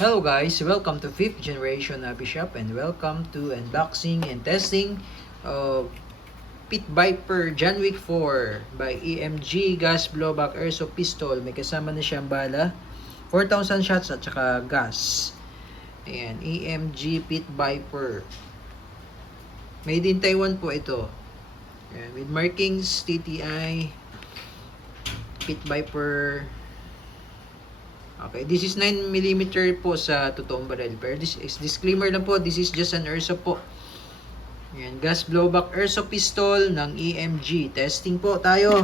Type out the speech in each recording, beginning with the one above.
Hello guys, welcome to 5th generation Hobby Shop and welcome to unboxing and testing of Pit Viper John Wick 4 by EMG Gas Blowback Airsoft Pistol. May kasama na siyang bala, 4,000 shots at saka gas. Ayan, EMG Pit Viper. Made in Taiwan po ito. Ayan, with markings TTI Pit Viper. Okay, this is 9mm po sa totoong barrel. Pero this is disclaimer lang po, this is just an airsoft po. Yan, gas blowback airsoft pistol ng EMG. Testing po tayo.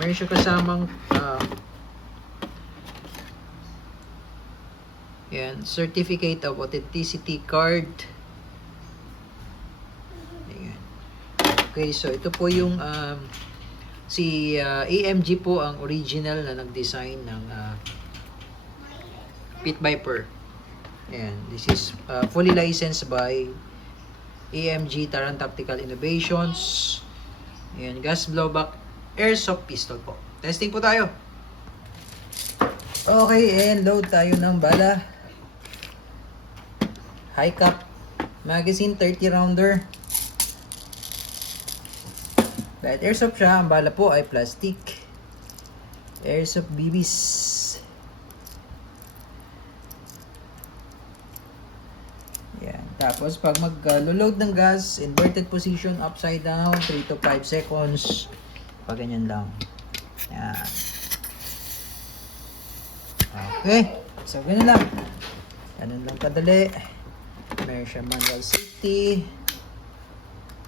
Meron siya kasamang yan, certificate of authenticity card. Ayan. Okay, so ito po yung si EMG po ang original na nag-design ng Pit Viper. Ayan, this is fully licensed by EMG Taran Tactical Innovations. Ayan, gas blowback airsoft pistol po. Testing po tayo. Okay, and load tayo ng bala. High cap magazine 30 rounder. Dahil airsoft siya, ang bala po ay plastic. Airsoft BBs. Yan. Tapos, pag mag-load ng gas, inverted position, upside down, 3 to 5 seconds. Pag ganyan lang. Yan. Okay. So, ganyan lang. Ganun lang kadali. Meron siya manual safety.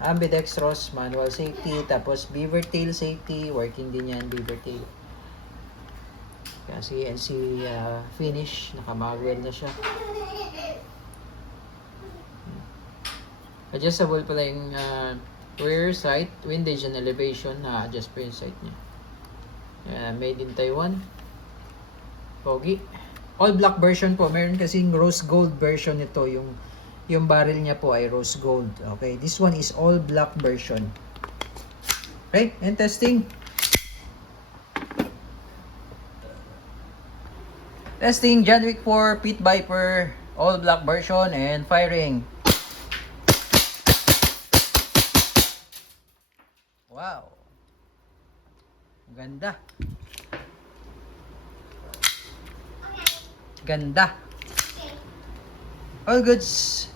Ambidextrous, manual safety. Tapos, beaver tail safety. Working din yan, beaver tail. Kasi NC finish. Naka-magwell na siya. Adjustable pala yung rear sight, windage and elevation na adjust pa yung sight niya. Made in Taiwan. Pogi. All black version po. Meron kasing rose gold version nito. Yung barrel niya po ay rose gold. Okay, this one is all black version. Okay, and testing. Testing John Wick 4 Pit Viper all black version and firing. Wow. Ganda. Ganda. All goods.